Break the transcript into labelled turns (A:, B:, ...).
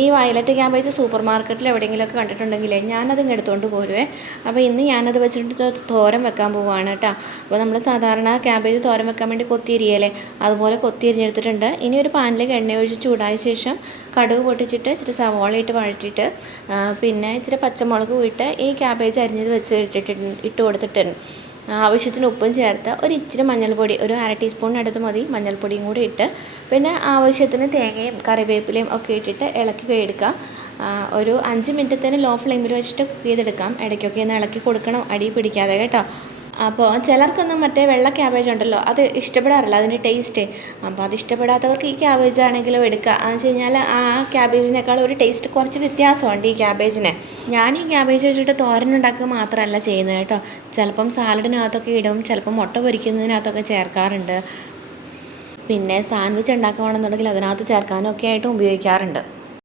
A: ഈ violet cabbage super മാർക്കറ്റിൽ എവിടെയെങ്കിലുമൊക്കെ കണ്ടിട്ടുണ്ടെങ്കിലേ ഞാനത് ഇങ്ങ് എടുത്തുകൊണ്ട് പോരുവേ. അപ്പോൾ ഇന്ന് ഞാനത് വെച്ചിട്ട് തോരം തോരൻ വെക്കാൻ പോവുകയാണ് കേട്ടോ. അപ്പോൾ നമ്മൾ സാധാരണ ക്യാബേജ് തോരൻ വെക്കാൻ വേണ്ടി കൊത്തിയരിയല്ലേ? അതുപോലെ കൊത്തിയരിഞ്ഞെടുത്തിട്ടുണ്ട്. ഇനി ഒരു പാനിലേക്ക് എണ്ണ ഒഴിച്ച് ചൂടായ ശേഷം കടുക് പൊട്ടിച്ചിട്ട് ഇച്ചിരി സവാള ഇട്ട് വഴറ്റിയിട്ട് പിന്നെ ഇച്ചിരി പച്ചമുളക് ഇട്ട് ഈ ക്യാബേജ് അരിഞ്ഞത് വെച്ച് ഇട്ടിട്ട് ഇട്ട് കൊടുത്തിട്ടുണ്ട്. ആവശ്യത്തിന് ഉപ്പും ചേർത്ത് ഒരു ഇച്ചിരി മഞ്ഞൾപ്പൊടി ഒരു അര ടീസ്പൂണിനടുത്ത് മതി മഞ്ഞൾപ്പൊടിയും കൂടി ഇട്ട്. പിന്നെ ആവശ്യത്തിന് തേങ്ങയും കറിവേപ്പിലയും ഒക്കെ ഇട്ടിട്ട് ഇളക്കി എടുക്കാം ഒരു അഞ്ച് മിനിറ്റത്തേന് ലോ ഫ്ലെയിമിൽ വെച്ചിട്ട് കുക്ക് ചെയ്തെടുക്കാം. ഇടയ്ക്കൊക്കെ ഒന്ന് ഇളക്കി കൊടുക്കണം അടി പിടിക്കാതെ കേട്ടോ. അപ്പോൾ ചിലർക്കൊന്നും മറ്റേ വെള്ള ക്യാബേജ് ഉണ്ടല്ലോ അത് ഇഷ്ടപ്പെടാറില്ല അതിന്റെ ടേസ്റ്റ് അപ്പോൾ അത് ഇഷ്ടപ്പെടാത്തവർക്ക് ഈ ക്യാബേജ് ആണെങ്കിലും എടുക്കുക എന്ന് വെച്ച് കഴിഞ്ഞാൽ ആ ക്യാബേജിനേക്കാൾ ഒരു ടേസ്റ്റ് കുറച്ച് വ്യത്യാസമുണ്ട് ഈ ക്യാബേജിന് ഞാൻ ഈ ക്യാബേജ് വെച്ചിട്ട് തോരൻ ഉണ്ടാക്കുക മാത്രമല്ല ചെയ്യുന്നത് കേട്ടോ. ചിലപ്പം സാലഡിനകത്തൊക്കെ ഇടും ചിലപ്പം മുട്ട പൊരിക്കുന്നതിനകത്തൊക്കെ ചേർക്കാറുണ്ട്. പിന്നെ സാൻഡ്വിച്ച് ഉണ്ടാക്കുകയാണെന്നുണ്ടെങ്കിൽ അതിനകത്ത് ചേർക്കാനൊക്കെ ആയിട്ടും ഉപയോഗിക്കാറുണ്ട്.